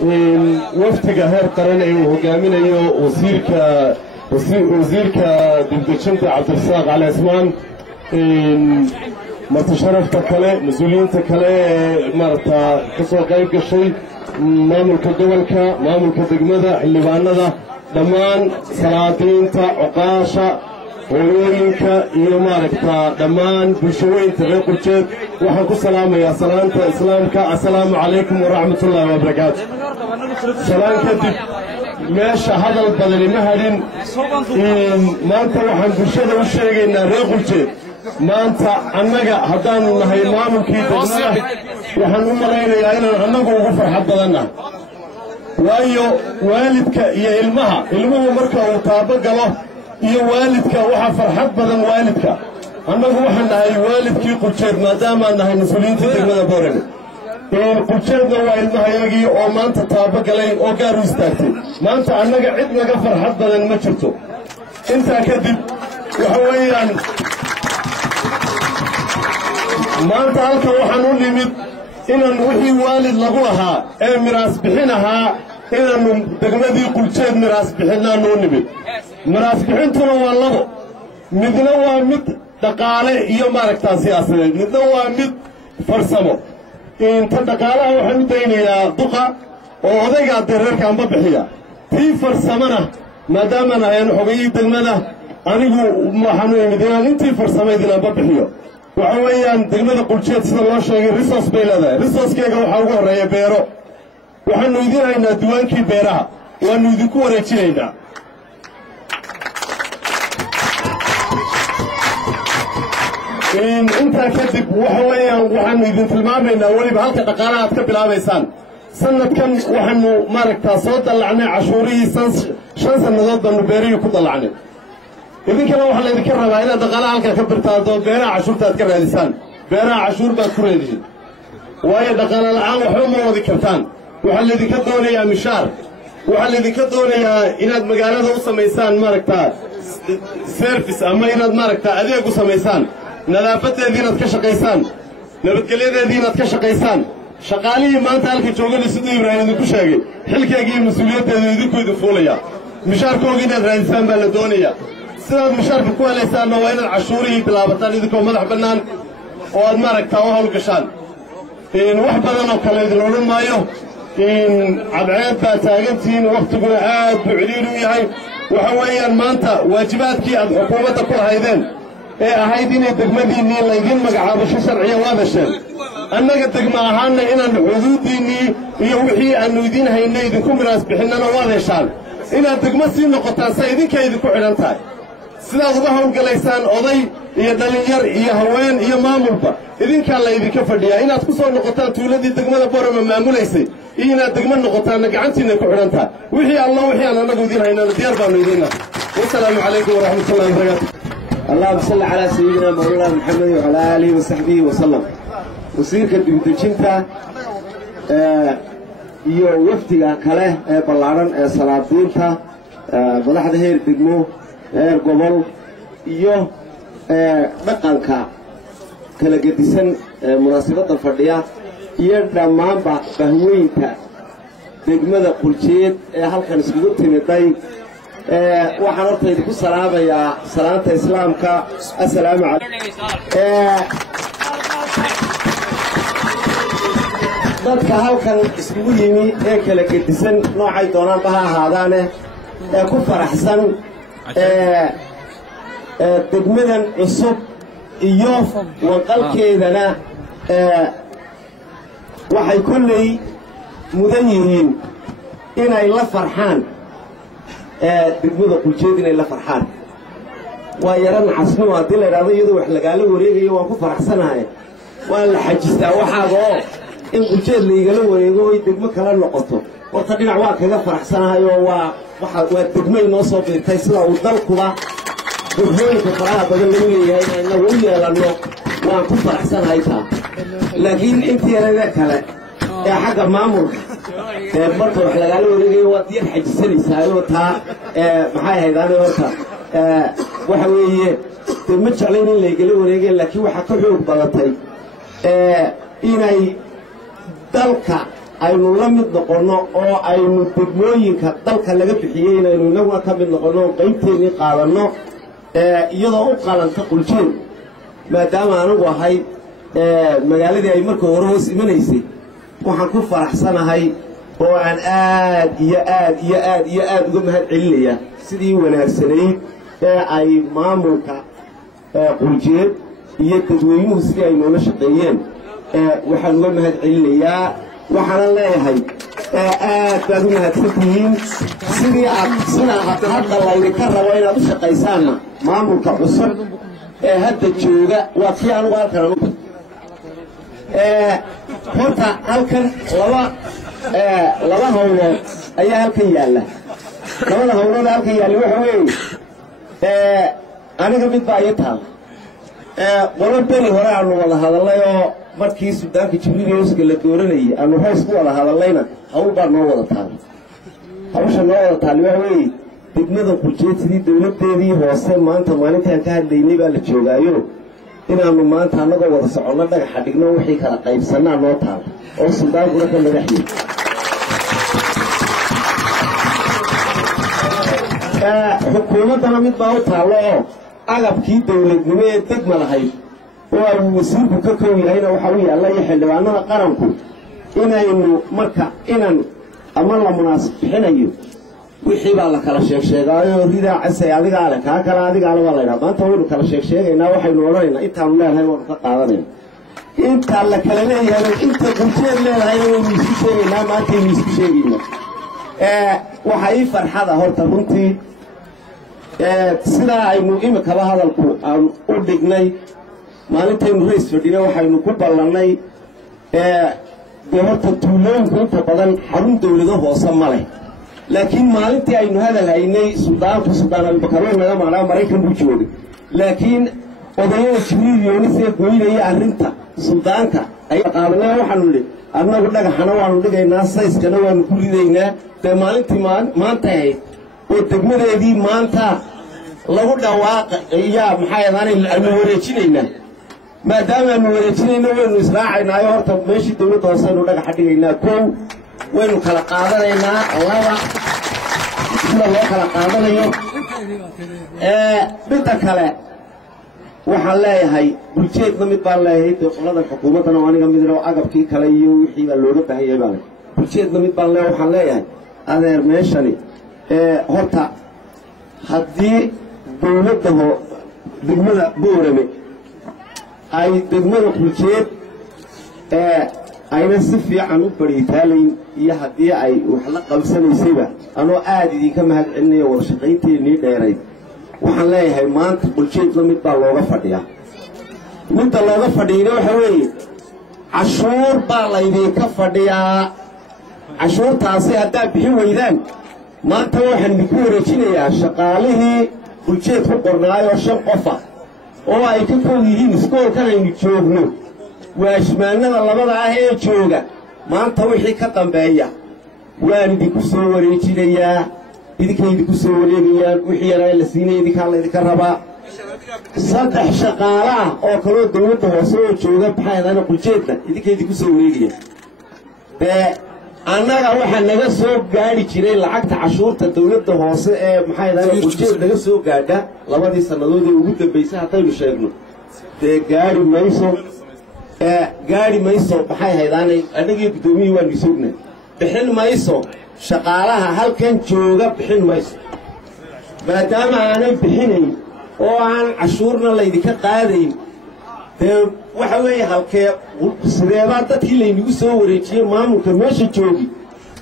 waftiga heer qaran ee uu hogaaminayo wasiirka dibdejinta cabdirasaaq cali cismaan martisharafta kale mas-uuliyiinta kale ee maaragta ka soo qayb gashay maamulka gobolka maamulka degmada xildhibaanada dhammaan salaadiinta cuqaasha hooyooyinka iyo maaragta dhammaan bulshaweynta reer qurjeed waxaan ku salaamayaa salaanta islaamka assalaamu calaykum waraxmatullaahi wabarakaatu salaan kadib meesha hadal badani ma hadhin maanta waxaan bulshada u sheegaynaa reer qurjeed maanta annaga haddaanu nahay maamulkii degmada waxaan u malaynayaa inaan annagu ugu farxad badannahay waayo waalidka iyo ilmuhu marka uu taabo galo iyo waalidka waxaa farxad badan waalidka annagu waxaan nahay waalidkii qurjeed maadaamaan nahay mas-uuliyiintii degmada boorame qurjeedna waa ilmahayagii oo maanta taabo galay oo gaar u istaagtay maanta annaga cid naga farxad badan ma jirto intaa kadib waxa weeyaan maanta halkan waxaan u nimid inaan wixii waalid lagu lahaa ee miraas bixin ahaa inaannu degmadii qurjeed miraas bixinnaannu u nimid miraas bixintuna waa labo midna waa mid dhaqaale iyo maaragtaa siyaasadeed midna waa mid farsamo inta dhaqaalaha waxaan u daynayaa duqa oo odaygaa dee reerkaanba bixiya tii farsamona maadaamaan ahayn xogayii degmada anigu waxaanu imid inaan intii farsamayd inaanba bixiyo waxa weeyaan degmada qurjeed sida loo sheegay risos bay leedahay risoskeega waxaa ugu horreeya beero waxaannu idin haynaa diwaankii beeraha waannu idinku wareejinaynaa intaa kadib waxa weeyaan waxaannu idin tilmaamaynaa weliba halka dhaqaalaha aad ka bilaabaysaan sanadkan waxaannu maaragtaa soo dallacnay cashuurihii 5 sannadood baannu beerihii ku dallacnay idinkana waxaa laydinka rabaa inaad dhaqaalaha halkaa ka birtaado beeraha cashuurta aad ka raadisaan beeraha cashuur baad ku reedihiin waayo dhaqaala la'aan waxba ma wadi kartaan waxaa laydinka doonayaa mishaar waxaa laydinka doonayaa inaad magaalada u samaysaan maaragtaa service ama inaad maaragtaa adeeg u samaysaan nadaafadeedii inaad ka shaqaysaan nabadgelyadeedii inaad ka shaqaysaan shaqaalihii maanta halka joogana siduu ibraahim idinku sheegay xilkeegii mas-uuliyaddeedu idinku idin fuulaya mishaarkoogii inaad raadisaan baa la doonayaa sidaad mishaarka ku helaysaanna waa inaad cashuurihii bilaabataan idinkoo madax bannaan oo aad maaragtaa u hawlgashaan wax badan oo kale idin odhan maayo cadceed baa taagantihiin wakhtiguna aad buu cidhiidhi u yahay waxa weeyaan maanta waajibaadkii aad xukuumadda ku lahaydeen ee ahayd inay degmadiinnii laydin magacaabasho sharciya waad hesheen annaga degma ahaanna inaannu xuduuddiinnii iyo wixii aannu idiin haynay idinku miraas bixinnana waad heshaan inaad degmo sii noqotaan se idinkay idinku xidhan tahay sidaad uga hawlgalaysaan oday iyo dhallinyar iyo haween iyo maamulba idinkaa la idinka fadhiyaa inaad ku soo noqotaan tuuladii degmada boorama maamulaysay iyo inaad degmo noqotaanna gacantiinay ku xidhan tahay wixii alla wixii aan annagu idiin haynana diyaar baannu idiinna wasalaamu calaykum waraxmatullahi wabarakaatu اللهم صل على سيدنا مولانا محمد وعلى آله وصحبه وسلم وسيرك دبدجinta iyo waftiga kale ee ballaaran ee salaadiinta madaxda heer degmo heer gobol iyo dhaqanka kala gedisan munaasabada fadhiya iyo dhammaanba bahweynta degmada qurjeed ee halkan isugu timiday waxaan horta idinku salaamayaa salaanta islaamka assalaamu calaykum dadka halkan isugu yimi ee kala gedisan noocay doonaanba ha ahaadaane ee ku faraxsan degmadan cusub iyo wanqalkeedana waxay kolley mudan yihiin inay la farxaan degmada qurjeed inay la farxaan waa yara nacasnimo haddii la idhahdo iyadoo wax lagaala wareegayo waan ku faraxsanahay waan la xajistaa waxaada oo in qurjeed laigala wareego oy degmo kala noqoto horta dhinac waan kaga faraxsanahay oo waa degmo inoo soo biirtay sida uu dalkuba burhooyinka faraha badan lagu leeyahay in inagu u yeelanno waan ku faraxsanahay taa laakiin intii yarada kale ee xagga maamulka marka wax lagaala wareegayo waad yar xajisanaysaa oo taa maxay haydaane horta waxa weeye dee ma jeclayn in laygala wareegeen laakiin waxaa ka xoog badatay inay dalka aynu la mid noqonno oo aynu degmooyinka dalka laga bixiyey inaynu inaguna ka mid noqonno oo qaybteennii qaadanno iyadoo u qalanta quljeed maadaama anigu ahay magaaladii ay marka hore hoos imanaysay waxaan ku faraxsanahay oo aan aad iyo aad iyo aad iyo aad uga mahad celinaya sidii wanaagsanayd ee ay maamulka quljeed iyo dadweynuhu sidii ay noola shaqeeyeen waxaan uga mahad celinayaa waxaana leeyahay aad baad u mahadsantihiin sidaa hadda laydinka rabo inaad u shaqaysaanna maamulka cusub ee hadda jooga waa kii anugu halkan horta halkan laba hawlood ayaa halkan yaalla labada hawlood halkan yaalla waxa weeye aniga mid baa ii taala qolo beri hore aanu wada hadallay oo markii suudaanka jibriil hooska la dooranayay aanu hoos ku wada hadallayna hawl baa noo wada taali hawsha noo wada taali waxa weeye degmada quljeed sidii dawladdeedii hoose maanta maalintaan ka hadlaynay baa la joogaayo inaannu maanta annagoo wada soconno dhagaxa dhigno wixii kala qaybsannaa noo taala oo suldaankuna ka madaxyey xukuumaddana mid baa u taallo oo agabkii dawladnimo ee degma lahayd oo ay wasiirku ka kow yahayna waxaa u yaalla iyo xildhibaanada qaranku inaynu marka ama la munaasib bixinayo wixii baa la kala sheegsheegaayo ridaa casay adigaa leh kaa kale adigaa le baa laydhaha maanta waynu kala sheegsheegaynaa waxaynu odhanaynaa intaanu leenahay waanu ka qaadanayna intaa la kala leeyahayna inta quljeed leedahayna waynu isku sheegaynaa maantaynu isku sheegayna waxaa ii farxada horta runtii sidaa aynu imikaba hadalku aan u dhignay maalintaynu rays fadhina waxaynu ku ballannay dee horta tuulooyinku inta badan xarun dawlado hoose ma leh laakiin maalintii aynu hadal haynay suldaan abubakar way naga maqnaa maraykan buu joogay laakiin odayada jibriil yoonis ee goynaya arrinta suldaanka ayaa qaadanay waxaanu nidhi annagu dhagaxana waanu dhigaynaa sayskana waanu ku ridaynaa dee maalintii maanta ahayd oo degmadeedii maanta lagu dhawaaqayaa maxay adaanay aanu wareejinaynaa maadaama aanu wareejinayna waynu israacaynaayo horta meeshii dawladda hoose aynu dhagaxa dhigaynaa kow waynu kala qaadanaynaa laba sida loo kala qaadanayo midda kale waxaan leeyahay buljeedna mid baan leeyahay dee qoladan xukuumaddana oo aniga midna oo agabkii kale iyo wixii baa looga baahan yahay baa le buljeedna mid baan leeyahay waxaan leeyahay adeer meeshani horta haddii dawladda degmada boorame ay degmada quljeed ayna si fiican u badhiitaalayn iyo haddii ay wax la qabsanaysayba anoo aad idinka mahad celinayo wada shaqaynteennii dheerayd waxaan leeyahay maanta quljeedna mid baa looga fadhiyaa midda looga fadhiyana waxa weeye cashuur baa laydinka fadhiyaa cashuurtaasi haddaad bixin weydaan maanta waxaan idinku wareejinayaa shaqaalihii quljeed ku qornaayoo 5 qofa oo ay ka kow yihiin iskoolkan aynu joogno waashmaanada labada ah ee jooga maanta wixii ka dambeeya waan idinku soo wareejinayaa idinkay idinku soo wareegayaan wixii yaraa la siinay idinkaa laydinka rabaa 3 shaqaale ah oo kaloo dawladda hoose oo jooga maxay ahayn quljeedna idinkay idinku soo wareegayaan annaga waxaa naga soo gaadhi jiray lacagta cashuurta dawladda hoose ee maxay ahayn quljeed naga soo gaadha labadii sannadood ee ugu dambaysay haddaynu sheegno dee gaadhi mayso maxay haydaanay annagii guddoomiyihii waanu isogna bixin mayso shaqaalaha halkan jooga bixin mayso maadaama aanay bixinayn oo aan cashuurna laydinka qaadayn dee waxa weeye halkee sideebaa dadkii laynagu soo wareejiyey maamulka meesha joogi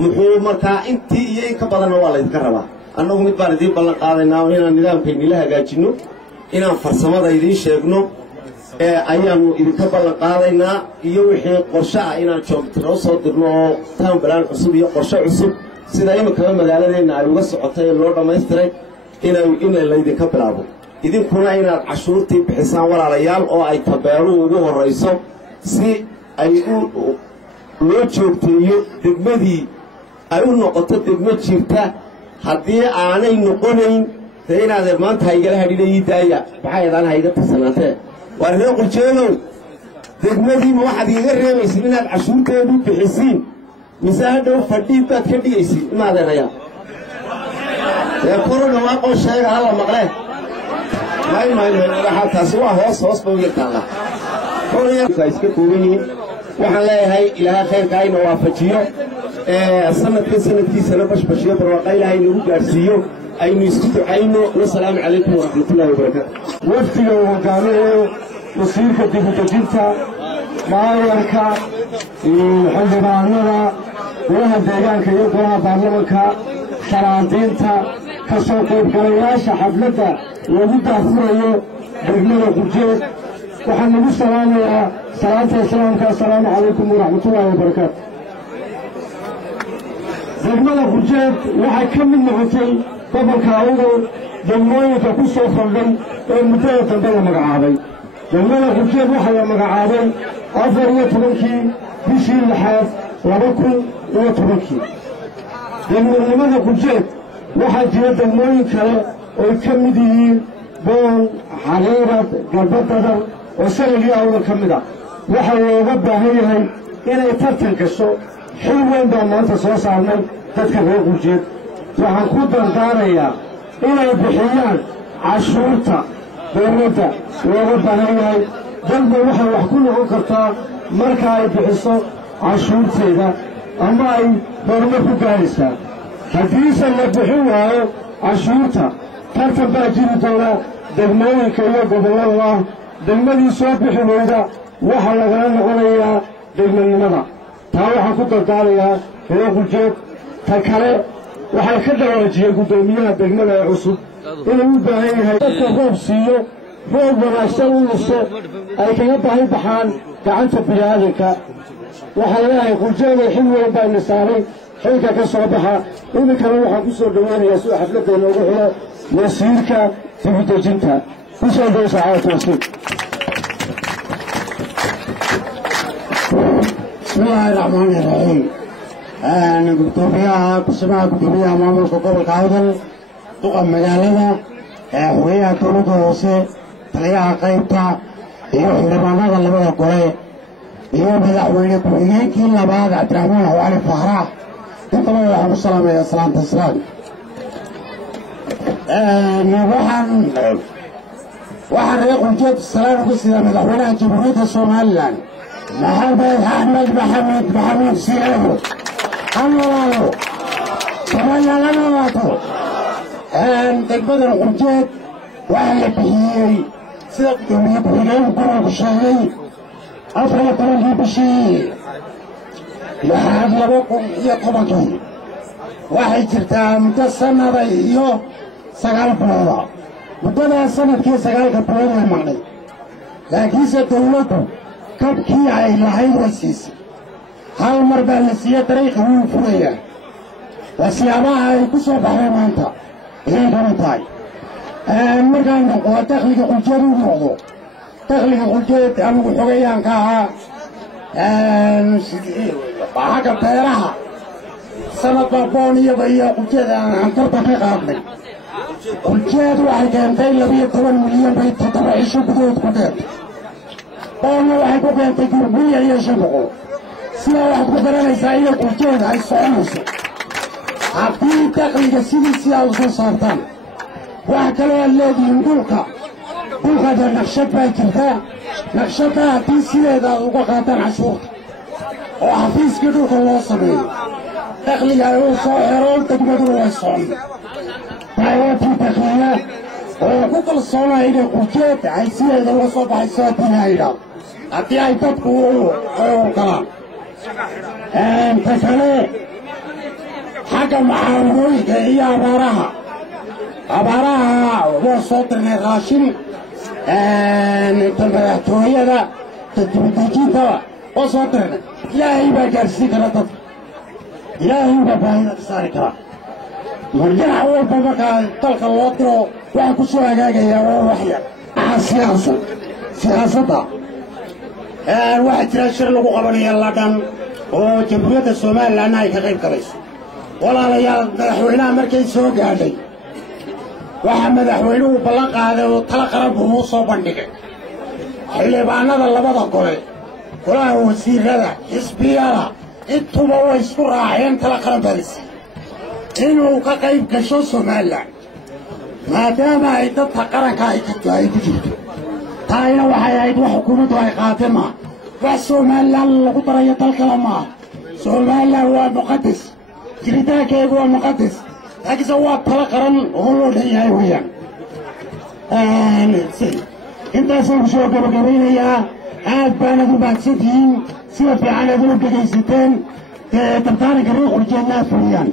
muxuu markaa intii iyo in ka badanna waa laydinka rabaa annagu mid baan idiin ballan qaadaynaa oo inaan nidaamkaynila hagaajinno inaan farsamada idiin sheegno ayaannu idinka ballan qaadaynaa iyo wixii qorshe ah inaan joogtiro u soo dirno oo taanbalaan cusub iyo qorshe cusub sida iminkaba magaaladeenna ay uga socotay ee loo dhammaystiray in laydinka bilaabo idinkuna inaad cashuurtii bixisaan walaalayaal oo ay tabeeluhu ugu horrayso si ay loo joogteeyo degmadii ay u noqoto degmo jirta haddii aanay noqonayn dee inaadee maanta haygala hadhinayii daaya maxay adaan hayga tirsanaatee waa reer quljeedow degmadiima waxaad iiga reebaysin inaad cashuurteedu bixisiin مساعدة فردين بات كديسي ماذا ريا كورونا ما قول شيء هلا مقله ما حتى سوا هوس بوجه الله كورونا كويس كوبيني وحلا هاي إلى خير كاين وافجيو سنة بشبشية برواقي لهاي نقول جارسيو أي نسكت عينه والسلام عليكم ورحمة الله وبركاته. وفي وقالوا مصير كتير جنتا ما يركع حجباننا وها ديان كيوكوها بارلمانكا شرانتينتا كسوق بقرياش حفلته وجود أفريو برجلنا قرجيت وحنا السلام يا السلام عليكم ورحمة الله وبركاته. برجلنا قرجيت وحكمل نعتي طبعا كاوغو دموية كوسو فردن المدينة تنبغى مقعابي برجلنا قرجيت وحيا مقعابي أفريو تبكي بشير الحاف وركو وتبكي برجلنا قرجيت waxaa jira degmooyin kale oo ka mid yihiin boon xariirad galbadadar oo sanadii awla ka mid ah waxaa looga baahan yahay inay tartan gasho xil weyn baan maanta soo saarnay dadka reer qurjeed waxaan ku dardaarayaa inay bixiyaan cashuurta dowladda looga baahan yahay dalba waxay wax ku noqon kartaa marka ay bixiso cashuurteeda ama ay horumar ku gaaraysaa haddiise la bixin waayo cashuurta tartan baa jiri doona degmooyinka iyo gobollada ah degmadii soo bixi weyda waxaa lagala noqonayaa degmanimada taa waxaan ku dardaarayaa reer qurjeed ta kale waxay ka dhawaajiyeen guddoomiyaha degmada ee cusub inuu u baahan yahay dadka roob siiyo roob wanaagsan u liso ay kaga baahi baxaan gacanta bini'aadanka waxaa leeyahay qurjeeday xil weyn baa nisaaray xilka ka soo baxa iminkana waxaan ku soo dhaweynayaa sida xafladda inoogu xiro wasiirka dibudejinta ku soo dhow saacada tawsiir bismillaahi raxmaani raxiim gudoomiyaha kusimaha gudoomiyaha maamulka gobolka awdal duqa magaalada xogeyaha dowladda hoose taliyaha qaybta iyo xildhibaanada labada gole iyo madaxweyne ku-xigeenkii labaad cabdiraxmaan cali faarax intaba waxaan ku salaamayaa salaanta islaam waxaan reer qurjeed salaan uga sidaa madaxweynaha jamhuuriyadda somalilan maxamed axmed maxamuud siyaado ha noolaado somalilan ha noolaato degmadan qurjeed waxaa la bixiyey sida gudoomiye ku-xigeenku gobolku sheegay 14 bishii لحد 2010 waxay jirtaa muddo sanada iyo 9 bilood muddada sanadkii 9 bilood ay maqnay laakiinse dawladdu kabkii ay lahayd wasiisay hal mar baa la siiyey dariiqa uu furaya wasiyaabaha ay ku soo baxeen maanta inay ka mid tahay markaan noqdo dakhliga qurjeed uu noqdo dakhliga qurjeed anigu xogeyaanka ahaa حاجة بيرها سنة بابونية بيا قلتها عن تربة في قابل قلتها واحد كان تايل بيا 8 مليون بيت تطلعيشو بدوت قدام بونا واحد كان تجيب بيا يشبهو سنة واحد كان يساعي قلتها هاي الصعوصة عبدي تقلي جسيدي سياوزو صارتان واحد كان الذي ينقلك قلك هذا نقشت بايتلتا نقشتها دي سيدة وقاقاتان عشوق وحفيز كدوك الله صبي تخلي عيو صاحرون تقبضوا ويصون بايواتي تخليها وقوق الصونة إلي قوتيت عيسية إذا وصف عيساتنا إلي أتي عيتاتكو عيو الكلام تخلي حاجة معاونويك هي عبارها وصوت النغاشين تنبهتوهي ذا تتبتجين توا وصوتنا إلهي بجرسي كرتك إلهي بباين أكساري كرا مرجع أول بمكا تلك الوطرو وعكسوا أجاجا يا وحيا سياسة الواحد ترشر له قبلي الله كان وجمهورية الصومال لأنها كغير كريس ولا ليال مدحوينها مركز سوق هذي waxa madaxweynuhu ballan qaaday oo tala qarab uu soo bandhigay xildhibaanada labada gole golaha wasiirada xisbiyada intuba way isku raaceen tala qaran balisi inuu ka qayb gasho Somaliland maadaama ay dadka qaranka ay ku jirto taayna waxay ahayd wax xukuumaddu ay qaateen ma wax Somaliland lagu darayo dalka lama Somaliland waa muqadas jiritaankeedu waa muqadas laakiin waa tala qaran oo loo leeyahay weeyaan intaasaan ku soo gabagabaynayaa aad baanad u mahadsantihiin sida fiican aad u dhegaysateen tartaaranka reer qurjeedna aad fuliyaan